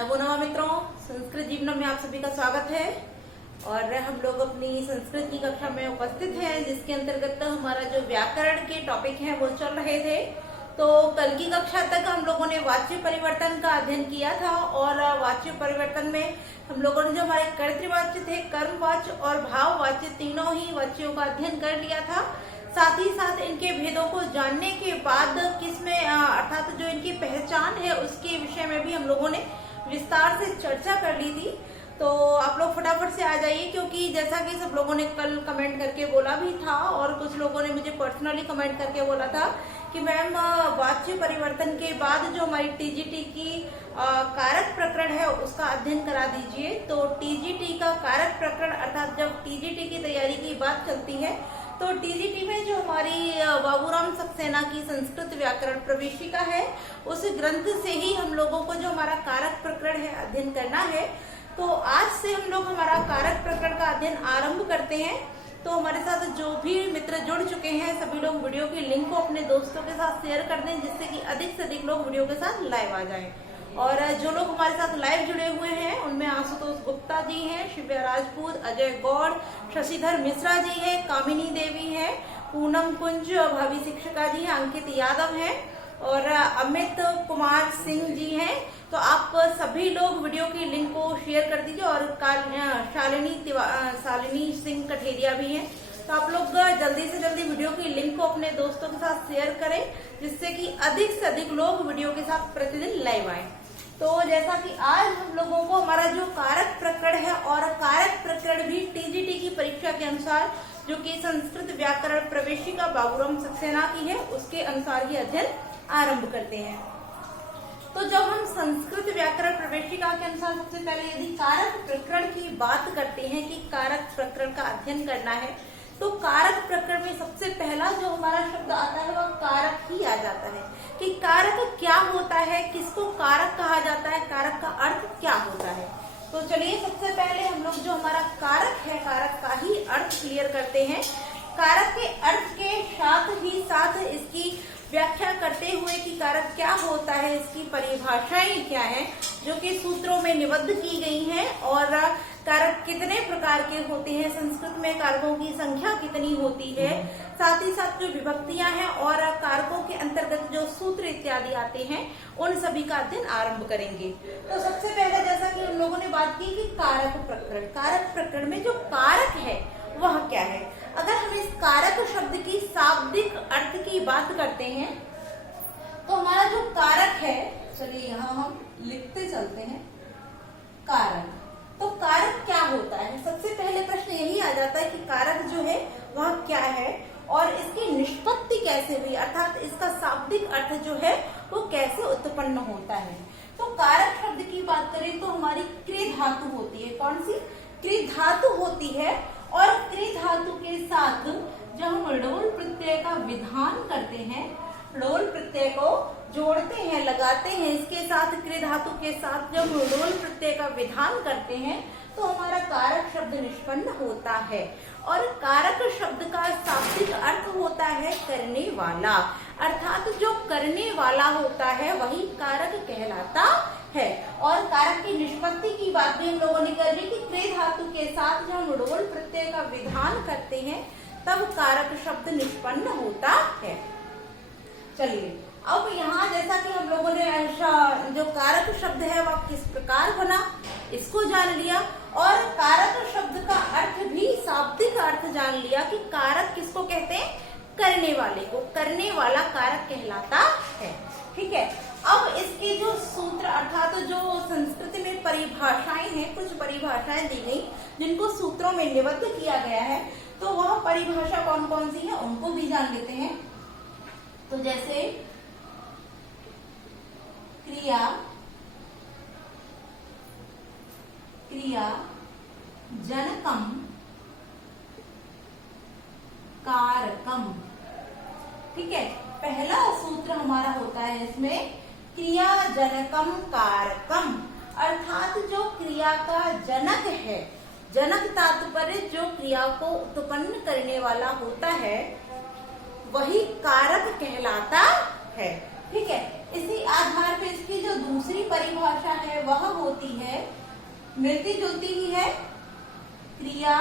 नमो नमः मित्रों, संस्कृत जीवन में आप सभी का स्वागत है। और हम लोग अपनी संस्कृत की कक्षा में उपस्थित हैं, जिसके अंतर्गत हमारा जो व्याकरण के टॉपिक हैं वो चल रहे थे। तो कल की कक्षा तक हम लोगों ने वाच्य परिवर्तन का अध्ययन किया था और वाच्य परिवर्तन में हम लोगों ने जो हमारे कर्तृवाच्य थे, कर्मवाच्य और भाववाच्य, तीनों ही वाच्यों का अध्ययन कर लिया था। साथ ही साथ इनके भेदों को जानने के बाद किसमें अर्थात जो इनकी पहचान है उसके विषय में भी हम लोगों ने विस्तार से चर्चा कर ली थी। तो आप लोग फटाफट से आ जाइए, क्योंकि जैसा कि सब लोगों ने कल कमेंट करके बोला भी था और कुछ लोगों ने मुझे पर्सनली कमेंट करके बोला था कि मैम वाच्य परिवर्तन के बाद जो हमारी टीजीटी की कारक प्रकरण है उसका अध्ययन करा दीजिए। तो टीजीटी का कारक प्रकरण अर्थात जब टीजीटी की तैयारी की बात चलती है तो टीजीटी में जो हमारी बाबूराम सक्सेना की संस्कृत व्याकरण प्रवेशिका है उस ग्रंथ से ही हम लोगों को जो हमारा कारक प्रकरण है अध्ययन करना है। तो आज से हम लोग हमारा कारक प्रकरण का अध्ययन आरंभ करते हैं। तो हमारे साथ जो भी मित्र जुड़ चुके हैं सभी लोग वीडियो की लिंक को अपने दोस्तों के साथ शेयर कर दें, जिससे कि अधिक से अधिक लोग वीडियो के साथ लाइव आ जाएं। और जो लोग हमारे साथ लाइव जुड़े हुए हैं उनमें आशुतोष गुप्ता जी हैं, शिव्या राजपूत, अजय गौड़, शशिधर मिश्रा जी है, कामिनी देवी है, पूनम कुंज भावी शिक्षिका जी है, अंकित यादव है और अमित कुमार सिंह जी हैं। तो आप सभी लोग वीडियो की लिंक को शेयर कर दीजिए। और शालिनी सिंह कठेरिया भी हैं। तो आप लोग जल्दी से जल्दी वीडियो की लिंक को अपने दोस्तों के साथ शेयर करें, जिससे कि अधिक से अधिक लोग वीडियो के साथ प्रतिदिन लाइव आए। तो जैसा कि आज हम लोगों को हमारा जो कारक प्रकरण है, और कारक प्रकरण भी टीजीटी की परीक्षा के अनुसार जो कि संस्कृत व्याकरण प्रवेशिका बाबूराम सक्सेना की है उसके अनुसार ही अध्ययन आरंभ करते हैं। तो जब हम संस्कृत व्याकरण प्रवेशिका के अनुसार सबसे पहले यदि कारक प्रकरण की बात करते हैं कि कारक प्रकरण का अध्ययन करना है, तो कारक प्रकरण में सबसे पहला जो हमारा शब्द आता है वह कारक ही आ जाता है कि कारक क्या होता है, किसको कारक कहा जाता है, कारक का अर्थ क्या होता है। तो चलिए सबसे पहले हम लोग जो हमारा कारक है, कारक का ही अर्थ क्लियर करते हैं। कारक के अर्थ के साथ इसकी व्याख्या करते हुए कि कारक क्या होता है, इसकी परिभाषाएं क्या है जो कि सूत्रों में निबद्ध की गई हैं, और कारक कितने प्रकार के होते हैं, संस्कृत में कारकों की संख्या कितनी होती है, साथ ही साथ जो विभक्तियां हैं और कारकों के अंतर्गत जो सूत्र इत्यादि आते हैं उन सभी का अध्ययन आरंभ करेंगे। तो सबसे पहले जैसा कि हम लोगों ने बात की कि कारक प्रकरण में जो कारक है वह क्या है। अगर हम इस कारक शब्द की शाब्दिक अर्थ की बात करते हैं तो हमारा जो कारक है, चलिए यहाँ हम लिखते चलते हैं कारक। तो कारक क्या होता है, सबसे पहले प्रश्न यही आ जाता है कि कारक जो है वह क्या है और इसकी निष्पत्ति कैसे हुई, अर्थात इसका शाब्दिक अर्थ जो है वो कैसे उत्पन्न होता है। तो कारक शब्द की बात करें तो हमारी क्रि धातु होती है। कौन सी? क्रि धातु होती है। और क्रि धातु के साथ जब हम ड़ोल प्रत्यय का विधान करते हैं, ड़ोल प्रत्यय को जोड़ते हैं, लगाते हैं, इसके साथ क्रि धातु के साथ जब ड़ोल प्रत्यय का विधान करते हैं तो हमारा कारक शब्द निष्पन्न होता है। और कारक शब्द का शाब्दिक अर्थ होता है करने वाला, अर्थात जो करने वाला होता है वही कारक कहलाता है। और कारक की निष्पत्ति की बात भी हम लोगों ने कर ली कि क्रि धातु के साथ जब हम ड़ोल प्रत्यय का विधान करते हैं तब कारक शब्द निष्पन्न होता है। चलिए अब यहाँ जैसा कि हम लोगों ने जो कारक शब्द है वह किस प्रकार बना इसको जान लिया, और कारक शब्द का अर्थ भी शाब्दिक अर्थ जान लिया कि कारक किसको कहते हैं, करने वाले को, करने वाला कारक कहलाता है। ठीक है। अब इसके जो सूत्र अर्थात जो संस्कृत में परिभाषाएं हैं, कुछ परिभाषाएं दी गई जिनको सूत्रों में निबद्ध किया गया है, तो वह परिभाषा कौन कौन सी है उनको भी जान लेते हैं। तो जैसे क्रिया जनकम कारकम। ठीक है, पहला सूत्र हमारा होता है इसमें क्रिया जनकम कारकम, अर्थात जो क्रिया का जनक है, जनक तात्पर्य जो क्रिया को उत्पन्न करने वाला होता है वही कारक कहलाता है। ठीक है, इसी आधार पे इसकी जो दूसरी दूसरी परिभाषा है वह होती है, मिलती जुलती ही है, क्रिया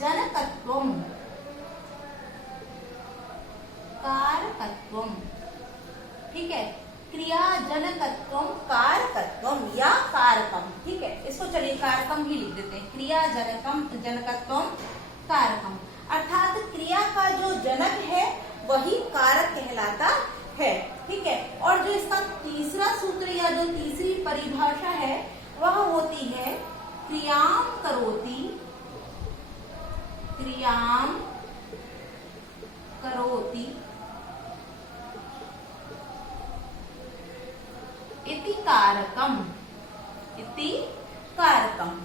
जनकत्वम कारकत्वम। ठीक है, क्रिया जनकत्वम कारकत्वम या कारकम। ठीक है, इसको चलिए कारकम ही लिख देते हैं, क्रिया जनकत्वम कारकम। अर्थात क्रिया का जो जनक है वही कारक कहलाता है। ठीक है, और जो इसका तीसरा सूत्र या जो तीसरी परिभाषा है वह होती है क्रियाम करोति, क्रियाम करोति इति कारकम, इति कारकम।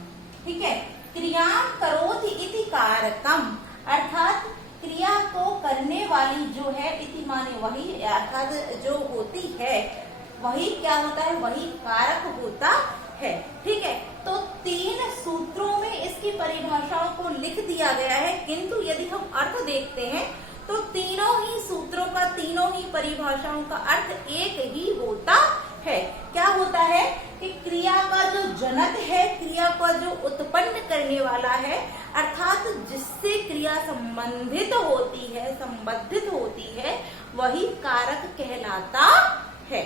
ठीक है, क्रियाम करोति इति कारकम अर्थात क्रिया को करने वाली जो है, इति माने वही, अर्थात जो होती है वही क्या होता है, वही कारक होता है। ठीक है, तो 3 सूत्रों में इसकी परिभाषाओं को लिख दिया गया है, किंतु यदि हम अर्थ देखते हैं तो तीनों ही सूत्रों का, तीनों ही परिभाषाओं का अर्थ एक ही होता है। क्या होता है कि क्रिया का जो जनक है, क्रिया का जो उत्पन्न करने वाला है, अर्थात जिससे क्रिया संबंधित होती है, संबंधित होती है, वही कारक कहलाता है।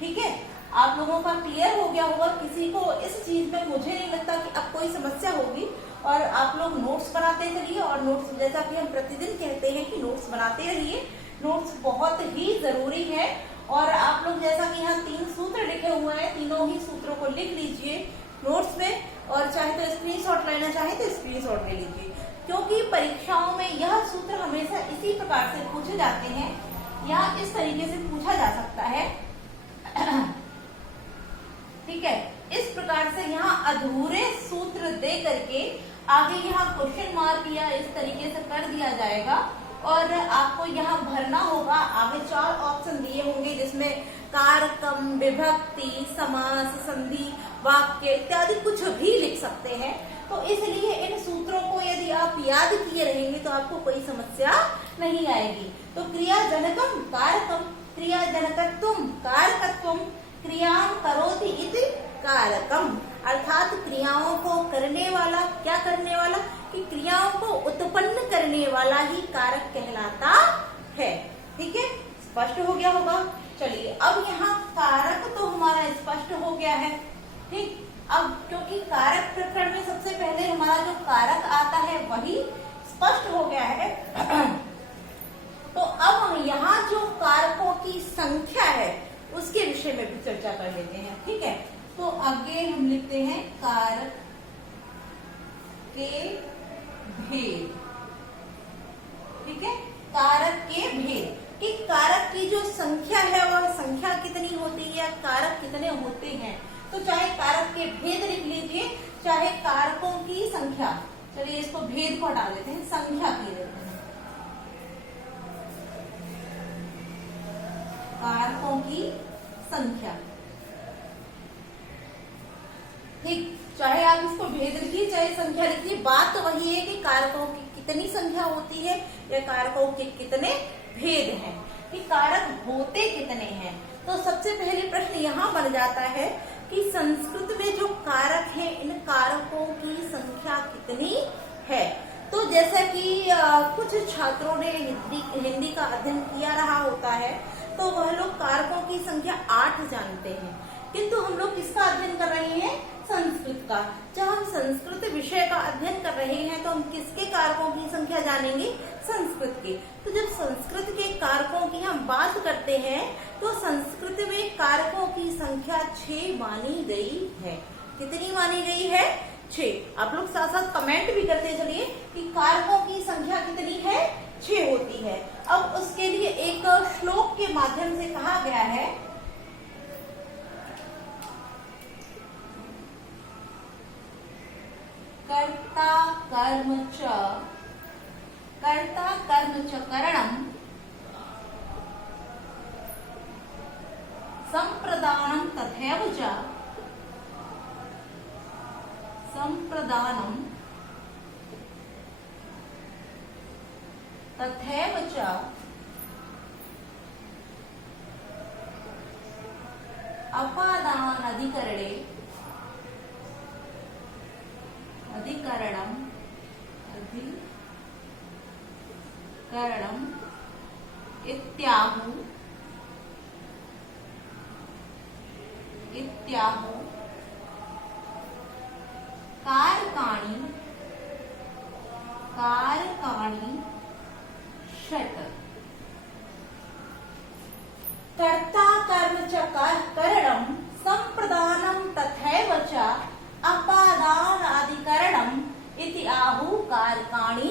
ठीक है, आप लोगों का क्लियर हो गया होगा। किसी को इस चीज में मुझे नहीं लगता कि अब कोई समस्या होगी, और आप लोग नोट्स बनाते चलिए, और नोट्स जैसा कि हम प्रतिदिन कहते हैं कि नोट्स बनाते रहिए। नोट्स बहुत ही जरूरी है, और आप लोग जैसा कि यहाँ 3 सूत्र लिखे हुए हैं, तीनों ही सूत्रों को लिख लीजिए नोट्स में, और चाहे तो स्क्रीनशॉट लेना चाहे तो स्क्रीनशॉट ले लीजिए, क्योंकि परीक्षाओं में यह सूत्र हमेशा इसी प्रकार से पूछे जाते हैं, या इस तरीके से पूछा जा सकता है। ठीक है, इस प्रकार से यहाँ अधूरे सूत्र दे करके आगे यहाँ क्वेश्चन मार्क या इस तरीके से कर दिया जाएगा, और आपको यहाँ भरना होगा। आगे 4 ऑप्शन दिए होंगे, जिसमें कारकम, विभक्ति, समास, संधि, वाक्य इत्यादि कुछ भी लिख सकते हैं। तो इसलिए इन सूत्रों को यदि आप याद किए रहेंगे तो आपको कोई समस्या नहीं आएगी। तो क्रिया जनकम कारकम, क्रिया जनकत्वम कारकत्वम, क्रियाम करोति इति कारकम अर्थात क्रियाओं को करने वाला, क्या करने वाला, कि क्रियाओं को उत्पन्न करने वाला ही कारक कहलाता है। ठीक है, स्पष्ट हो गया होगा। चलिए, अब यहाँ कारक तो हमारा स्पष्ट हो गया है। ठीक, अब क्योंकि कारक प्रकरण में सबसे पहले हमारा जो कारक आता है वही स्पष्ट हो गया है, तो अब हम यहाँ जो कारकों की संख्या है उसके विषय में भी चर्चा कर लेते हैं। ठीक है, तो आगे हम लिखते हैं कारक के भेद। ठीक है, कारक के भेद, कि कारक की जो संख्या है वह संख्या कितनी होती है, कारक कितने होते हैं। तो चाहे कारक के भेद लिख लीजिए, चाहे कारकों की संख्या। चलिए इसको भेद को हटा देते हैं, संख्या की देते हैं, कारकों की संख्या। ठीक, चाहे आप इसको भेद लिखिए चाहे संख्या लिखिए, बात तो वही है कि कारकों की कितनी संख्या होती है या कारकों के कितने भेद हैं, कि कारक होते कितने हैं। तो सबसे पहले प्रश्न यहाँ बन जाता है कि संस्कृत में जो कारक हैं, इन कारकों की संख्या कितनी है। तो जैसा कि कुछ छात्रों ने हिंदी का अध्ययन किया रहा होता है, तो वह लोग कारकों की संख्या 8 जानते हैं, किंतु हम लोग किसका अध्ययन कर रहे हैं, संस्कृत का। जब हम संस्कृत विषय का अध्ययन कर रहे हैं तो हम किसके कारकों की संख्या जानेंगे, संस्कृत के। तो जब संस्कृत के कारकों की हम बात करते हैं तो संस्कृत में कारकों की संख्या 6 मानी गई है। कितनी मानी गई है, 6। आप लोग साथ साथ कमेंट भी करते चलिए कि कारकों की संख्या कितनी है, 6 होती है। अब उसके लिए एक श्लोक के माध्यम से कहा गया है, कर्ता कर्म च करणम संप्रदानम तथैव च अपादान अधिकरणे अधिकरणम इत्याहु कारकाणि षट्। कर्ता कर्म च करणं संप्रदानं तथैव च अपादानादिकरणम् इति आहु कारकाणि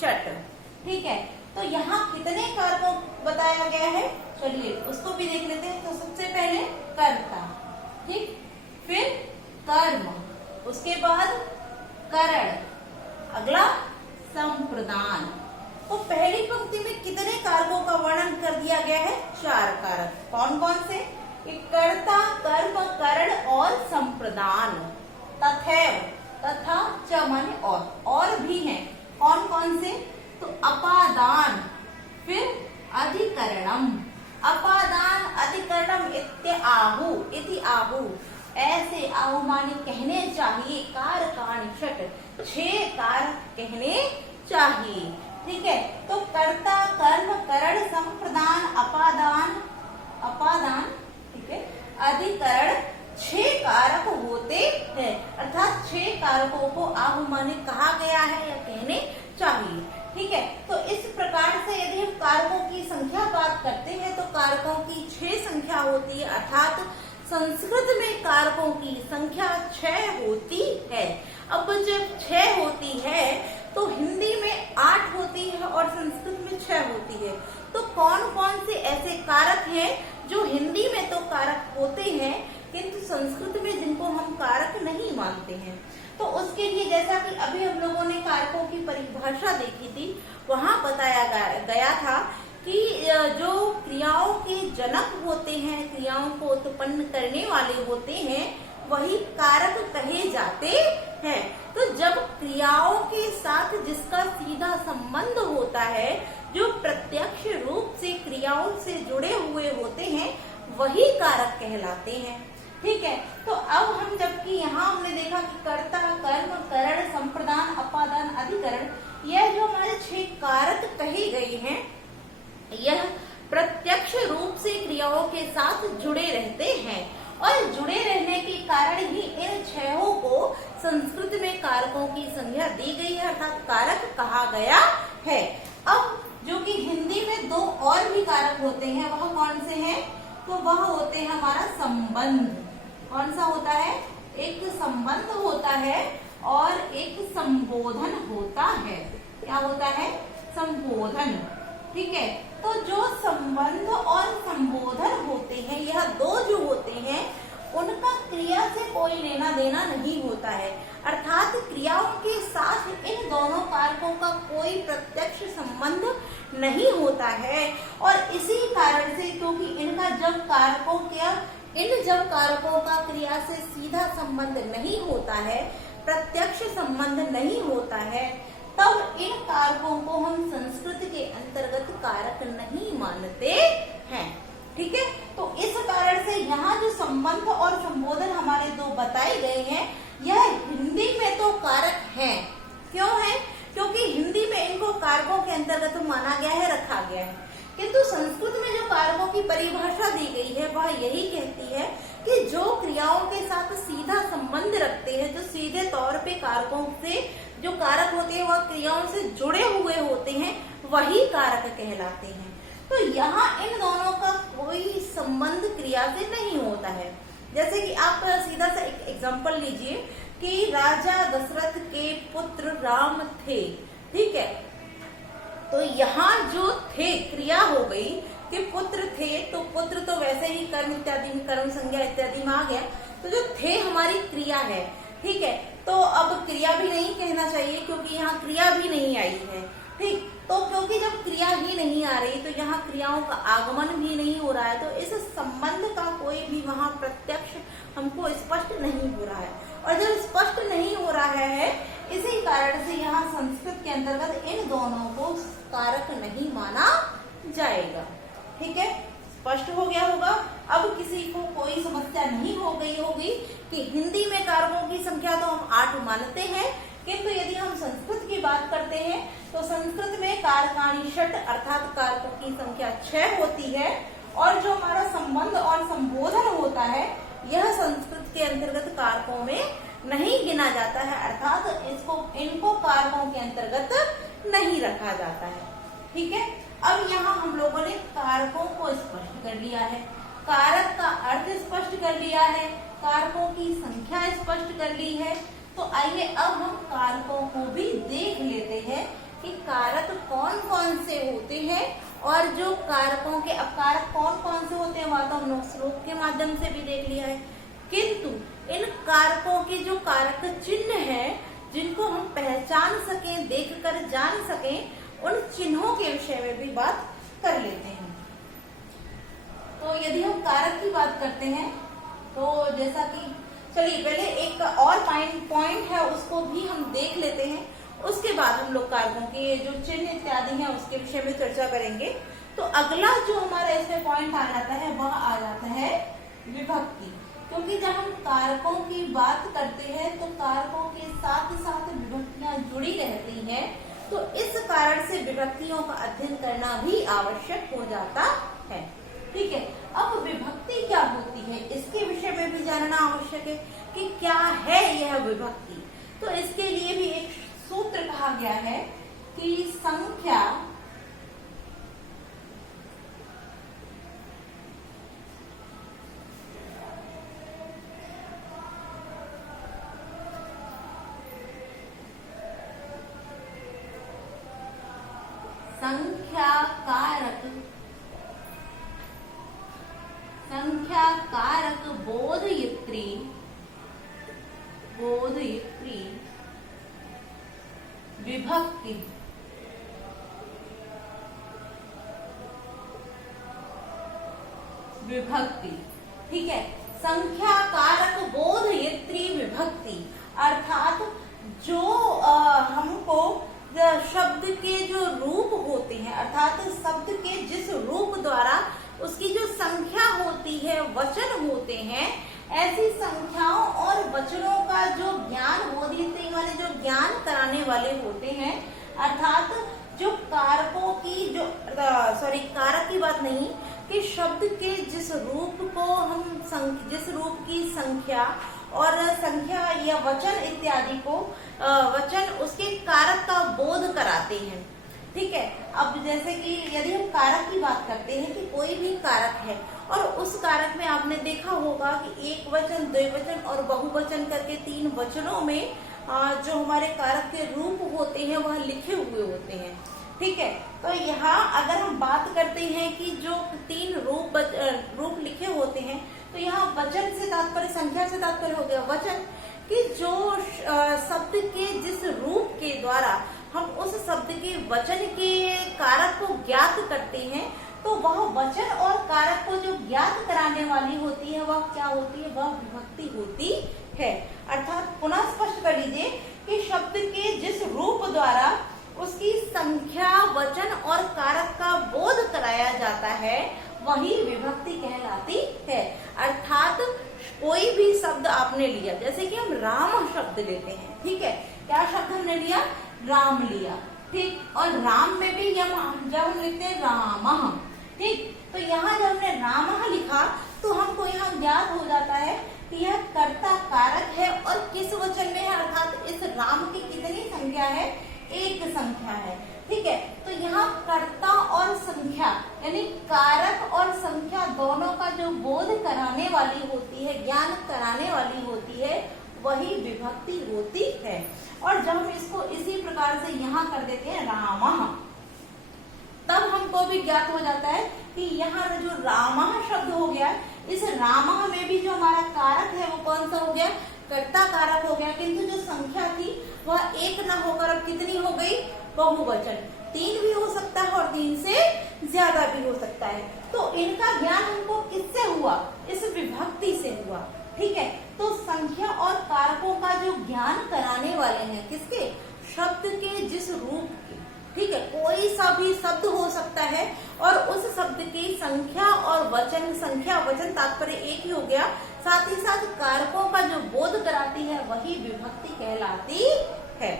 षट्। ठीक है, तो यहाँ कितने कारकों बताया गया है, चलिए उसको भी देख लेते हैं। तो सबसे पहले कर्ता, ठीक, फिर कर्म, उसके बाद करण, अगला संप्रदान। तो पहली पंक्ति में कितने कारकों का वर्णन कर दिया गया है, 4 कारक। कौन कौन से, कर्ता, कर्म, करण और संप्रदान। तथैव, तथा, च माने और भी हैं। कौन कौन से, तो अपादान, फिर अधिकरणम, अपादान अधिकरणम इत्याहु, इति आहु, ऐसे आहु माने कहने चाहिए, कारकाणि षट्, 6 कारक कहने चाहिए। ठीक है, तो कर्ता, कर्म, करण, संप्रदान, अपादान, ठीक है, अधिकरण, 6 कारक होते हैं। अर्थात 6 कारकों को आहु माने कहा गया है या कहने चाहिए। ठीक है, तो इस प्रकार से यदि हम कारकों की संख्या बात करते हैं तो कारकों की 6 संख्या होती है। अर्थात संस्कृत में कारकों की संख्या 6 होती है। अब जब 6 होती है तो हिंदी में 8 होती है और संस्कृत में 6 होती है। तो कौन कौन से ऐसे कारक हैं जो हिंदी में तो कारक होते हैं किंतु संस्कृत में जिनको हम कारक नहीं मानते हैं। तो उसके लिए जैसा कि अभी हम लोगों ने कारकों की परिभाषा देखी थी, वहां बताया गया था कि जो क्रियाओं के जनक होते हैं, क्रियाओं को उत्पन्न करने वाले होते हैं, वही कारक कहे जाते हैं। तो जब क्रियाओं के साथ जिसका सीधा संबंध होता है, जो प्रत्यक्ष रूप से क्रियाओं से जुड़े हुए होते हैं, वही कारक कहलाते हैं। ठीक है, तो अब हम जबकि यहाँ हमने देखा कि कर्ता, कर्म, करण, संप्रदान, अपादान, अधिकरण, यह जो हमारे 6 कारक कहे गए हैं, यह प्रत्यक्ष रूप से क्रियाओं के साथ जुड़े रहते हैं और जुड़े रहने के कारण ही इन 6 को संस्कृत में कारकों की संज्ञा दी गई है, अर्थात कारक कहा गया है। अब जो कि हिंदी में 2 और भी कारक होते हैं, वह कौन से हैं, तो वह होते हैं हमारा संबंध। कौन सा होता है, एक संबंध होता है और एक संबोधन होता है। क्या होता है, संबोधन। ठीक है, तो जो संबंध और संबोधन होते हैं, यह 2 जो होते हैं, उनका क्रिया से कोई लेना देना नहीं होता है। अर्थात क्रियाओं के साथ इन दोनों कारकों का कोई प्रत्यक्ष संबंध नहीं होता है। और इसी कारण से, क्योंकि इनका जब कारकों का क्रिया से सीधा संबंध नहीं होता है, प्रत्यक्ष संबंध नहीं होता है, तब इन कारकों को हम संस्कृत के अंतर्गत कारक नहीं मानते हैं। ठीक है, तो इस कारण से यहाँ जो संबंध और संबोधन हमारे 2 बताए गए हैं, यह हिंदी में तो कारक हैं। क्यों है, क्योंकि हिंदी में इनको कारकों के अंतर्गत माना गया है, रखा गया है। किंतु संस्कृत में जो कारकों की परिभाषा दी गई है, वह यही कहती है कि जो क्रियाओं के साथ सीधा संबंध रखते हैं, जो सीधे तौर पे कारकों से जो कारक होते हैं वह क्रियाओं से जुड़े हुए होते हैं, वही कारक कहलाते हैं। तो यहाँ इन दोनों का कोई संबंध क्रिया से नहीं होता है। जैसे कि आप सीधा सा एक एग्जांपल लीजिए कि राजा दशरथ के पुत्र राम थे। ठीक है, तो यहाँ जो थे क्रिया हो गई कि पुत्र थे, तो पुत्र तो वैसे ही कर्म इत्यादि में, कर्म संज्ञा इत्यादि में आ गया। तो जो थे हमारी क्रिया है। ठीक है, तो अब क्रिया भी नहीं कहना चाहिए क्योंकि यहाँ क्रिया भी नहीं आई है। ठीक, तो क्योंकि जब क्रिया ही नहीं आ रही तो यहाँ क्रियाओं का आगमन भी नहीं हो रहा है, तो इस संबंध का कोई भी वहाँ प्रत्यक्ष हमको स्पष्ट नहीं हो रहा है। और जब स्पष्ट नहीं हो रहा है, इसी कारण से यहाँ संस्कृत के अंतर्गत इन दोनों को कारक नहीं माना जाएगा। ठीक है, स्पष्ट हो गया होगा। अब किसी को कोई समस्या नहीं हो गई होगी कि हिंदी में कारकों की संख्या तो हम 8 मानते हैं, किंतु यदि हम संस्कृत की बात करते हैं तो संस्कृत में कारकाणि षट अर्थात कारकों की संख्या 6 होती है, और जो हमारा संबंध और संबोधन होता है यह संस्कृत के अंतर्गत कारकों में नहीं गिना जाता है, अर्थात इनको कारकों के अंतर्गत नहीं रखा जाता है। ठीक है, अब यहाँ हम लोगों ने कारकों को स्पष्ट कर लिया है, कारक का अर्थ स्पष्ट कर लिया है, कारकों की संख्या स्पष्ट कर ली है। तो आइए अब हम कारकों को भी देख लेते हैं कि कारक कौन कौन से होते हैं, और जो कारकों के, अब कारक कौन कौन से होते हैं वह तो हम लोग श्लोक के माध्यम से भी देख लिया है, किंतु इन कारकों के जो कारक चिन्ह है जिनको हम पहचान सकें, देखकर जान सकें, उन चिन्हों के विषय में भी बात कर लेते हैं। तो यदि हम कारक की बात करते हैं तो जैसा कि, चलिए पहले एक और पॉइंट है उसको भी हम देख लेते हैं, उसके बाद हम लोग कारकों के जो चिन्ह इत्यादि हैं उसके विषय में चर्चा करेंगे। तो अगला जो हमारा इसमें पॉइंट आ जाता है वह आ जाता है विभक्ति, क्योंकि जब हम कारकों की बात करते हैं तो कारकों के साथ साथ विभक्तियां जुड़ी रहती हैं, तो इस कारण से विभक्तियों का अध्ययन करना भी आवश्यक हो जाता है। ठीक है, अब विभक्ति क्या होती है इसके विषय में भी जानना आवश्यक है कि क्या है यह विभक्ति। तो इसके लिए भी एक सूत्र कहा गया है कि संख्या कारक बोधयित्री विभक्ति ठीक है, संख्या कारक बोधयित्री विभक्ति अर्थात जो हमको शब्द के जो रूप होते हैं, अर्थात शब्द के जिस रूप द्वारा उसकी जो संख्या होती है, वचन होते हैं, ऐसी संख्याओं और वचनों का जो ज्ञान बोधयित्री वाले जो ज्ञान कराने वाले होते हैं, अर्थात जो कारकों की जो कारक की बात नहीं कि शब्द के जिस रूप को हम जिस रूप की संख्या और संख्या या वचन इत्यादि को वचन उसके कारक का बोध कराते हैं। ठीक है, अब जैसे कि यदि हम कारक की बात करते हैं कि कोई भी कारक है और उस कारक में आपने देखा होगा कि एक वचन, द्विवचन और बहुवचन करके 3 वचनों में जो हमारे कारक के रूप होते हैं वह लिखे हुए होते हैं। ठीक है, तो यहाँ अगर हम बात करते हैं कि जो 3 रूप लिखे होते हैं, तो यहाँ वचन से तात्पर्य, संख्या से तात्पर्य हो गया वचन, कि जो शब्द के जिस रूप के द्वारा हम उस शब्द के वचन के कारक को ज्ञात करते हैं, तो वह वचन और कारक को जो ज्ञात कराने वाली होती है वह क्या होती है, वह विभक्ति होती है। अर्थात पुनः स्पष्ट कर लीजिए कि शब्द के जिस रूप द्वारा उसकी संख्या, वचन और कारक का बोध कराया जाता है वही विभक्ति कहलाती है। अर्थात कोई भी शब्द आपने लिया, जैसे कि हम राम शब्द लेते हैं, ठीक है, क्या शब्द हमने लिया, राम लिया, ठीक, और राम में भी जब हम लिखते हैं रामः, ठीक, तो यहाँ जब हमने रामः लिखा तो हमको यहाँ ज्ञात हो जाता है कि यह कर्ता कारक है और किस वचन में है, अर्थात इस राम की कितनी संख्या है, एक संख्या है। ठीक है, तो यहाँ कर्ता और संख्या यानी कारक और संख्या दोनों का जो बोध कराने वाली होती है, ज्ञान कराने वाली होती है, वही विभक्ति होती है। और जब हम इसको इसी प्रकार से यहाँ कर देते हैं रामः, तब हमको भी ज्ञात हो जाता है कि यहाँ जो रामः शब्द हो गया, इस रामः में भी जो हमारा कारक है वो कौन सा हो गया, कर्ता कारक हो गया, किंतु जो संख्या थी वह एक न होकर अब कितनी हो गई, बहुवचन, 3 भी हो सकता है और 3 से ज्यादा भी हो सकता है। तो इनका ज्ञान हमको किससे हुआ, इस विभक्ति से हुआ। ठीक है, तो संख्या और कारकों का जो ज्ञान कराने वाले हैं, किसके, शब्द के जिस रूप के, ठीक है, कोई सा भी शब्द हो सकता है और उस शब्द की संख्या और वचन, संख्या वचन तात्पर्य एक ही हो गया, साथ ही साथ कारकों का जो बोध कराती है वही विभक्ति कहलाती है।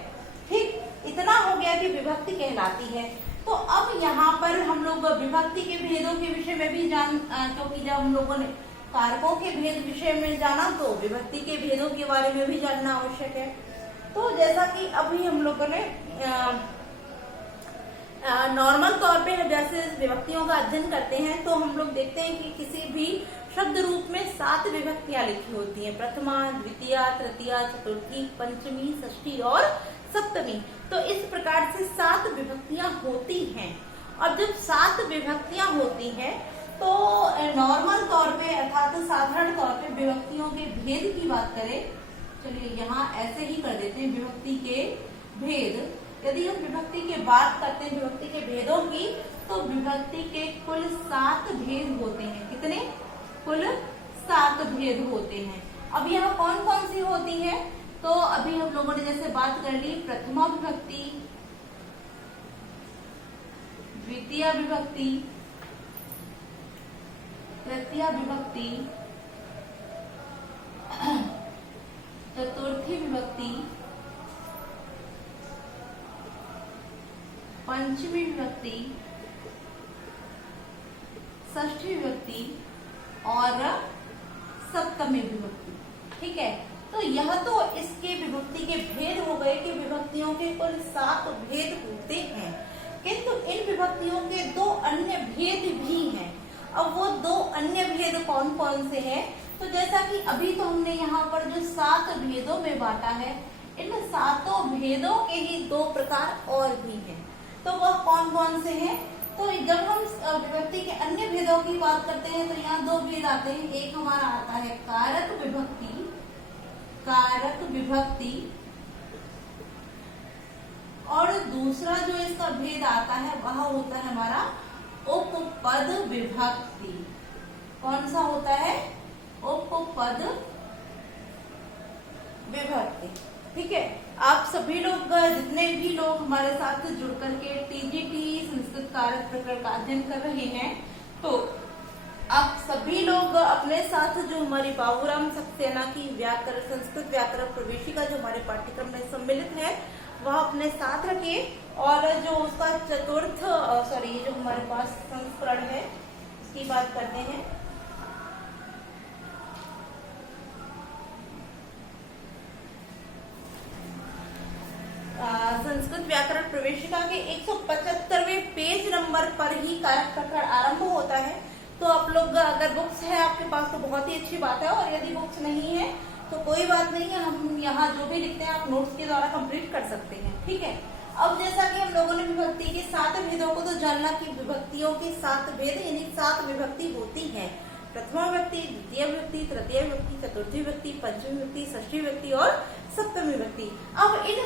ठीक, इतना हो गया कि विभक्ति कहलाती है। तो अब यहाँ पर हम लोग विभक्ति के भेदों के विषय में भी क्योंकि जब हम लोगों ने कारकों के भेद विषय में जाना तो विभक्ति के भेदों के बारे में भी जानना आवश्यक है। तो जैसा कि अभी हम लोगों ने नॉर्मल तौर पे जैसे विभक्तियों का अध्ययन करते हैं तो हम लोग देखते हैं कि किसी भी शब्द रूप में 7 विभक्तियां लिखी होती हैं, प्रथमा, द्वितीया, तृतीया, चतुर्थी, पंचमी, षष्ठी और सप्तमी। तो इस प्रकार से 7 विभक्तियां होती हैं। और जब 7 विभक्तियां होती हैं तो नॉर्मल तौर पे अर्थात साधारण तौर पे विभक्तियों के भेद की बात करें, चलिए यहाँ ऐसे ही कर देते हैं, विभक्ति के भेद। यदि हम विभक्ति की बात करते हैं, विभक्ति के भेदों की, तो विभक्ति के कुल 7 भेद होते हैं। कितने? कुल 7 भेद होते हैं। अब यहाँ कौन कौन सी होती है? तो अभी हम लोगों ने जैसे बात कर ली प्रथमा विभक्ति, द्वितीय विभक्ति, तृतीय विभक्ति, चतुर्थी विभक्ति, पंचमी विभक्ति, षष्ठी विभक्ति और सप्तमी विभक्ति। ठीक है, तो यह तो इसके विभक्ति के भेद हो गए कि विभक्तियों के कुल 7 भेद होते हैं, किंतु इन विभक्तियों के 2 अन्य भेद भी हैं। अब वो 2 अन्य भेद कौन कौन से हैं? तो जैसा कि अभी तो हमने यहाँ पर जो 7 भेदों में बांटा है, इन 7 भेदों के ही 2 प्रकार और भी हैं। तो वह कौन कौन से हैं? तो जब हम विभक्ति के अन्य भेदों की बात करते हैं तो यहाँ 2 भेद आते हैं। एक हमारा आता है कारक विभक्ति, कारक विभक्ति, और दूसरा जो इसका भेद आता है वह होता है हमारा उपपद विभक्ति। कौन सा होता है? उपपद विभक्ति। ठीक है, आप सभी लोग, जितने भी लोग हमारे साथ जुड़ करके टीजीटी संस्कृत कारक प्रकरण का अध्ययन कर रहे हैं, तो आप सभी लोग अपने साथ जो हमारी बाबूराम सक्सेना की व्याकरण, संस्कृत व्याकरण प्रवेशिका जो हमारे पाठ्यक्रम में सम्मिलित है वह अपने साथ रखिए। और जो उसका चतुर्थ जो हमारे पास संस्करण है उसकी बात करते हैं। संस्कृत व्याकरण प्रवेशिका के 175वें पेज नंबर पर ही कारक प्रकरण आरंभ होता है। तो आप लोग अगर बुक्स है आपके पास तो बहुत ही अच्छी बात है, और यदि बुक्स नहीं है तो कोई बात नहीं है, हम यहाँ जो भी लिखते हैं आप नोट्स के द्वारा कंप्लीट कर सकते हैं। ठीक है, अब जैसा कि हम लोगों ने विभक्ति के 7 भेदों को तो जानना कि विभक्तियों के 7 भेद यानी 7 विभक्ति होती है। प्रथमा विभक्ति, द्वितीय विभक्ति, तृतीय विभक्ति, चतुर्थी विभक्ति, पंचमी विभक्ति, षष्ठी विभक्ति और सप्तमी विभक्ति। अब इन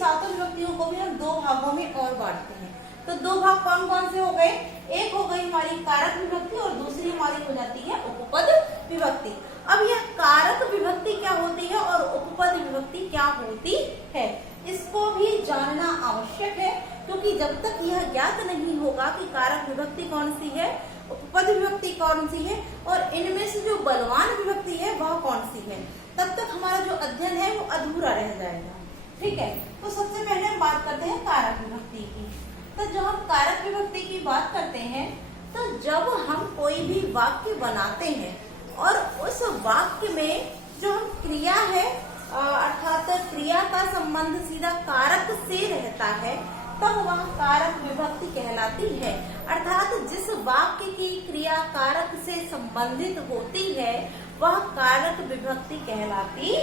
7 विभक्तियों को भी हम 2 भागों में और बांटते हैं। तो 2 भाग कौन कौन से हो गए? एक हो गई हमारी कारक विभक्ति और दूसरी हमारी हो जाती है उपपद विभक्ति। अब यह कारक विभक्ति क्या होती है और उपपद विभक्ति क्या होती है, इसको भी जानना आवश्यक है, क्योंकि जब तक यह ज्ञात नहीं होगा कि कारक विभक्ति कौन सी है, उपपद विभक्ति कौन सी है और इनमें से जो बलवान विभक्ति है वह कौन सी है, तब तक हमारा जो अध्ययन है वो अधूरा रह जाएगा। ठीक है, तो सबसे पहले हम बात करते हैं कारक विभक्ति की। तो जब हम कारक विभक्ति की बात करते हैं तो जब हम कोई भी वाक्य बनाते हैं और उस वाक्य में जो हम क्रिया है अर्थात क्रिया का संबंध सीधा कारक से रहता है, तब वह कारक विभक्ति कहलाती है। अर्थात जिस वाक्य की क्रिया कारक से संबंधित होती है वह कारक विभक्ति कहलाती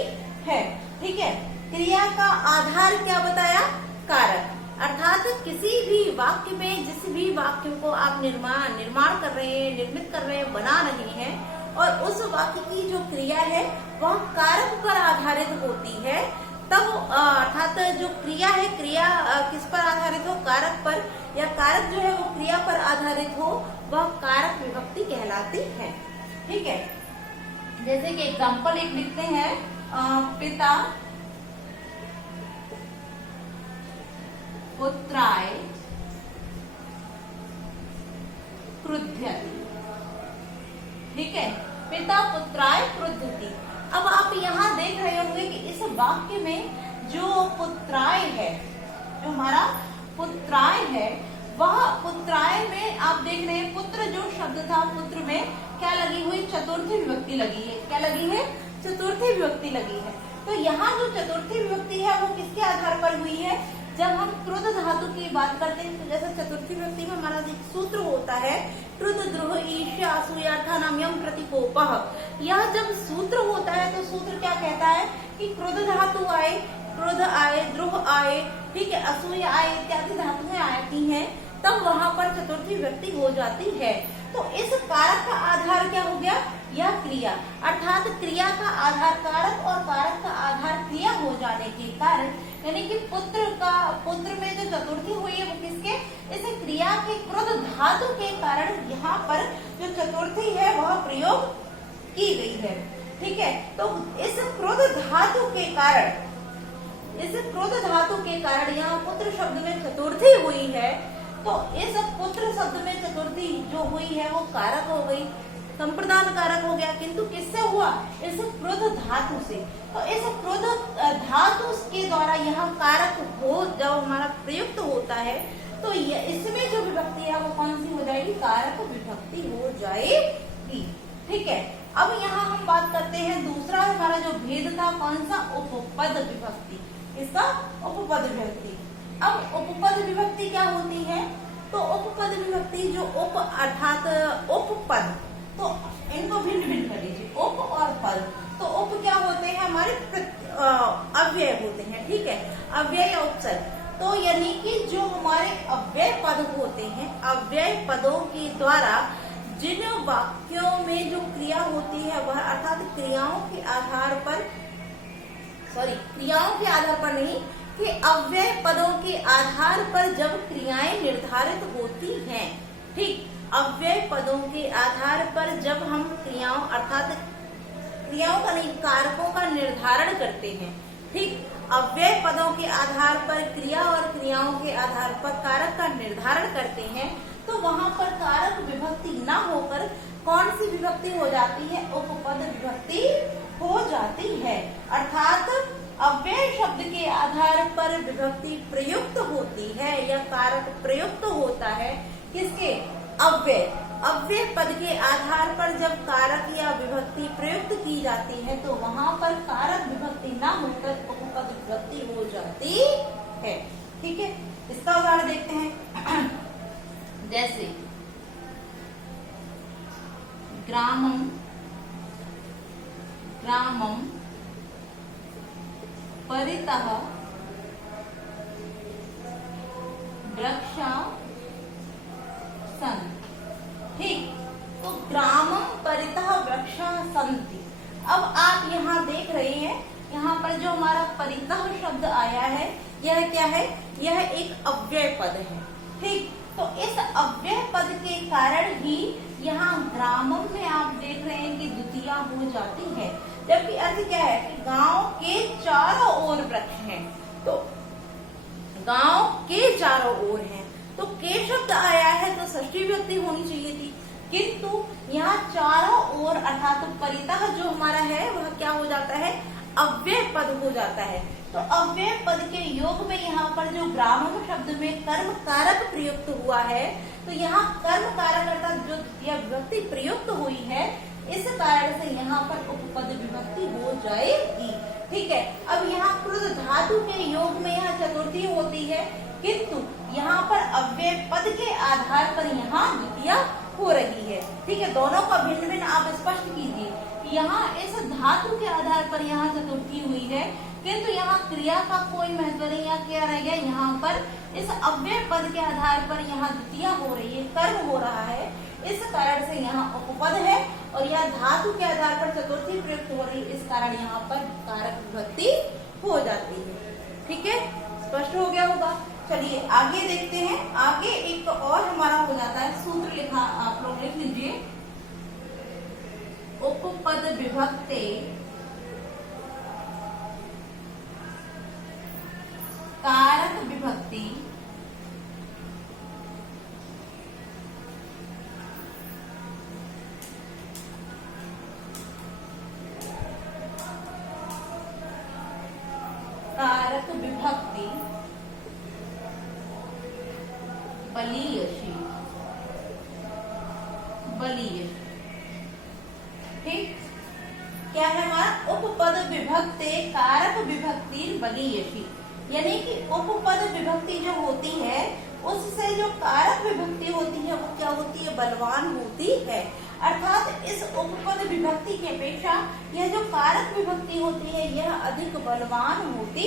है। ठीक है, क्रिया का आधार क्या बताया? कारक। अर्थात किसी भी वाक्य में जिस भी वाक्य को आप निर्माण कर रहे हैं, निर्मित कर रहे हैं, बना रहे हैं और उस वाक्य की जो क्रिया है वह कारक पर आधारित होती है, तब अर्थात जो क्रिया है, क्रिया किस पर आधारित हो? कारक पर, या कारक जो है वो क्रिया पर आधारित हो, वह कारक विभक्ति कहलाती है। ठीक है, जैसे कि एग्जाम्पल एक लिखते हैं, पिता पुत्राय क्रुध्यति। ठीक है, पिता पुत्राय क्रुध्यति। अब आप यहाँ देख रहे होंगे कि इस वाक्य में जो पुत्राय है, जो हमारा पुत्राय है, वह पुत्राय में आप देख रहे हैं पुत्र जो शब्द था, पुत्र में क्या लगी हुई, चतुर्थी विभक्ति लगी है। क्या लगी है, चतुर्थी विभक्ति लगी है। तो यहाँ जो चतुर्थी विभक्ति है वो किसके आधार पर हुई है, जब हम क्रुद्ध धातु की बात करते हैं तो जैसे चतुर्थी विभक्ति में हमारा एक सूत्र होता है, क्रुद्ध द्रोह ईर्ष्या असूयार्थानाम यम प्रतिकोपः। यह जब सूत्र होता है तो सूत्र क्या कहता है कि क्रुद्ध धातु आए, क्रोध आए, द्रोह आए, ठीक है, असूया आए इत्यादि धातुएं आती हैं, तब वहां पर चतुर्थी विभक्ति हो जाती है। तो इस कारक का आधार क्या हो गया, यह क्रिया, अर्थात क्रिया का आधार कारक और कारक का आधार क्रिया हो जाने के कारण, यानी कि पुत्र में जो चतुर्थी हुई है वो किसके, इस क्रिया के क्रुद्ध धातु के कारण यहाँ पर जो चतुर्थी है वह प्रयोग की गई है। ठीक है, तो इस क्रुद्ध धातु के कारण, इस क्रुद्ध धातु के कारण यहाँ पुत्र शब्द में चतुर्थी हुई है। तो इस पुत्र शब्द में चतुर्थी जो हुई है वो कारक हो गई, संप्रदान कारक हो गया, किंतु किससे हुआ, इस क्रुद्ध धातु से। तो इस क्रुद्ध धातु के द्वारा यह कारक हो जब हमारा प्रयुक्त होता है तो इसमें जो विभक्ति है वो कौन सी हो जाएगी, कारक विभक्ति हो जाएगी। ठीक है, अब यहाँ हम बात करते हैं दूसरा हमारा जो भेद था, कौन सा, उपपद विभक्ति। इसका उपपद विभक्ति। अब उपपद विभक्ति क्या होती है, तो उपपद विभक्ति जो उप अर्थात उपपद, तो इनको भिन्न भिन्न कर लीजिए, उप और पद। तो उप क्या होते हैं, हमारे अव्यय होते हैं। ठीक है, अव्यय या उपसर्ग। तो यानी कि जो हमारे अव्यय पद होते हैं, अव्यय पदों के द्वारा जिन वाक्यों में जो क्रिया होती है वह अर्थात क्रियाओं के आधार पर, क्रियाओं के आधार पर नहीं, कि अव्यय पदों के आधार पर जब क्रियाएं निर्धारित होती हैं। ठीक, अव्यय पदों के आधार पर जब हम क्रियाओं अर्थात क्रियाओं का नहीं, कारकों का निर्धारण करते हैं। ठीक, अव्यय पदों के आधार पर क्रिया और क्रियाओं के आधार पर कारक का निर्धारण करते हैं, तो वहां पर कारक विभक्ति न होकर कौन सी विभक्ति हो जाती है, उपपद विभक्ति हो जाती है। अर्थात अव्यय शब्द के आधार पर विभक्ति प्रयुक्त होती है या कारक प्रयुक्त होता है, किसके, अव्यय पद के आधार पर जब कारक या विभक्ति प्रयुक्त की जाती है तो वहां पर कारक विभक्ति न होकर उपपद विभक्ति हो जाती है। ठीक है, इसका उदाहरण देखते हैं। जैसे ग्रामम परितः वृक्षा सन्ति। ठीक, तो ग्रामम परितः वृक्षा सन्ति। अब आप यहाँ देख रहे हैं, यहाँ पर जो हमारा परितः शब्द आया है यह क्या है, यह एक अव्यय पद है। ठीक, तो इस अव्यय पद के कारण ही यहाँ ग्रामम में आप देख रहे हैं कि द्वितीया हो जाती है, जबकि अर्थ क्या है कि गांव के चारों ओर वृक्ष हैं। तो गांव के चारों ओर हैं, तो के शब्द आया है तो षष्ठी विभक्ति होनी चाहिए थी, किंतु यहाँ चारों ओर अर्थात परितः जो हमारा है वह क्या हो जाता है, अव्यय पद हो जाता है। तो अव्यय पद के योग में यहाँ पर जो ग्रामम शब्द में कर्म कारक प्रयुक्त हुआ है, तो यहाँ कर्म कारक अर्थात जो यह विभक्ति प्रयुक्त हुई है, इस कारण से यहाँ पर उपपद विभक्ति हो जाएगी। ठीक है, अब यहाँ क्रुद्ध धातु के योग में यहाँ चतुर्थी होती है, किंतु यहाँ पर अव्यय पद के आधार पर यहाँ द्वितीया हो रही है। ठीक है, दोनों का भिन्न भिन्न आप स्पष्ट कीजिए। यहाँ इस धातु के आधार पर यहाँ चतुर्थी हुई है, किंतु यहाँ क्रिया का कोई महत्व नहीं, यहाँ क्या रह गया, यहाँ पर इस अव्यय पद के आधार पर यहाँ द्वितीया हो रही है, कर्म हो रहा है, इस कारण से यहाँ उपपद है, और यह धातु के आधार पर चतुर्थी प्रयुक्त हो रही है, इस कारण यहाँ पर कारक विभक्ति हो जाती है। ठीक है, स्पष्ट हो गया होगा। चलिए आगे देखते हैं। आगे एक और हमारा हो जाता है सूत्र, लिखा आप लोग लिख लीजिए, उपपद विभक्ते कारक विभक्ति कारक विभक्ति बलीयसी, बलीयसी। ठीक, क्या है हमारा उपपद विभक्ति कारक विभक्ति बलीयसी, यानी कि उपपद विभक्ति जो होती है उससे जो कारक विभक्ति होती है वो क्या होती है, बलवान होती है। अर्थात इस उपपद विभक्ति की अपेक्षा यह जो कारक विभक्ति होती है यह अधिक बलवान होती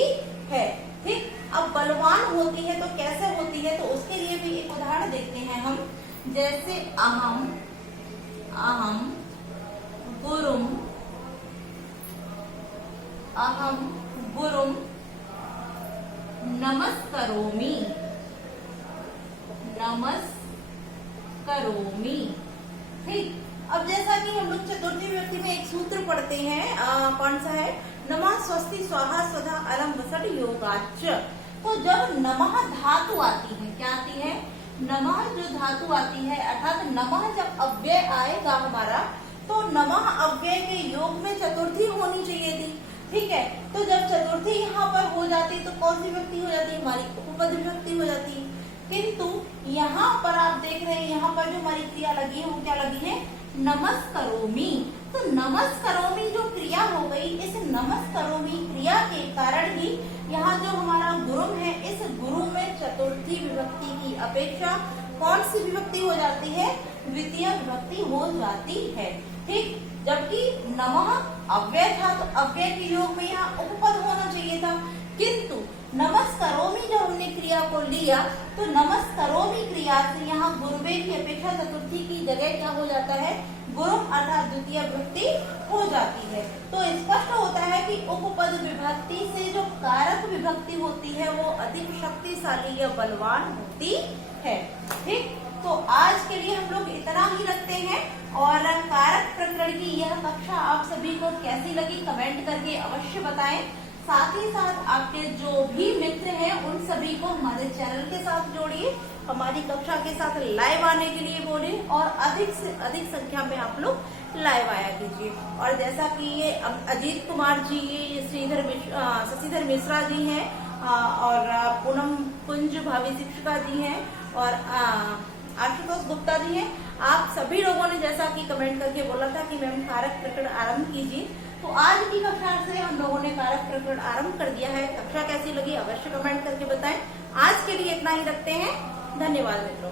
है। ठीक, अब बलवान होती है तो कैसे होती है, तो उसके लिए भी एक उदाहरण देखते हैं हम। जैसे अहम, अहम गुरुम, अहम गुरुम नमस्करोमि, नमस्करोमि। ठीक, अब जैसा कि हम लोग चतुर्थी विभक्ति में एक सूत्र पढ़ते हैं, कौन सा है, नमः स्वस्ति स्वाहा स्वधा अलम वसट योगाच। तो जब नमः धातु आती है, क्या आती है, नमः जो धातु आती है, अर्थात नमः जब अव्यय आएगा हमारा, तो नमः अव्यय के योग में चतुर्थी होनी चाहिए थी। ठीक है, तो जब चतुर्थी यहाँ पर हो जाती तो कौन सी विभक्ति हो जाती है, हमारी उपपद विभक्ति हो जाती है। किंतु यहाँ पर आप देख रहे हैं, यहाँ पर जो हमारी क्रिया लगी है वो क्या लगी है, नमस्करोमि। तो नमस्करोमि जो क्रिया हो गई, इस नमस्करोमि क्रिया के कारण ही यहाँ जो हमारा गुरुम है, इस गुरु में चतुर्थी विभक्ति की अपेक्षा कौन सी विभक्ति हो जाती है, द्वितीय विभक्ति हो जाती है। ठीक, जबकि नमः अव्यय था तो अव्यय के योग में यहाँ उपपद होना चाहिए था, किंतु नमस्करोमि जो हमने क्रिया को लिया तो नमस्करोमि क्रिया से यहाँ गुरुवे की अपेक्षा चतुर्थी की जगह क्या हो जाता है, गुरुम अर्थात द्वितीय विभक्ति हो जाती है। तो स्पष्ट होता है कि उपपद विभक्ति से जो कारक विभक्ति होती है वो अधिक शक्तिशाली या बलवान होती है। ठीक, तो आज के लिए हम लोग इतना ही रखते हैं और कारक प्रकरण की यह कक्षा आप सभी को कैसी लगी कमेंट करके अवश्य बताएं। साथ ही साथ आपके जो भी मित्र हैं उन सभी को हमारे चैनल के साथ जोड़िए, हमारी कक्षा के साथ लाइव आने के लिए बोलिए और अधिक से अधिक संख्या में आप लोग लाइव आया कीजिए। और जैसा कि ये अजीत कुमार जी, ये शशिधर मिश्रा जी हैं और पूनम कुंज भावी शिक्षिका जी हैं और आशुतोष गुप्ता जी हैं। आप सभी लोगों ने जैसा कि कमेंट करके बोला था कि मैम कारक प्रकरण आरंभ कीजिए, तो आज की कक्षा से हम लोगों ने कारक प्रकरण आरंभ कर दिया है। कक्षा कैसी लगी अवश्य कमेंट करके बताएं। आज के लिए इतना ही रखते हैं, धन्यवाद मित्रों।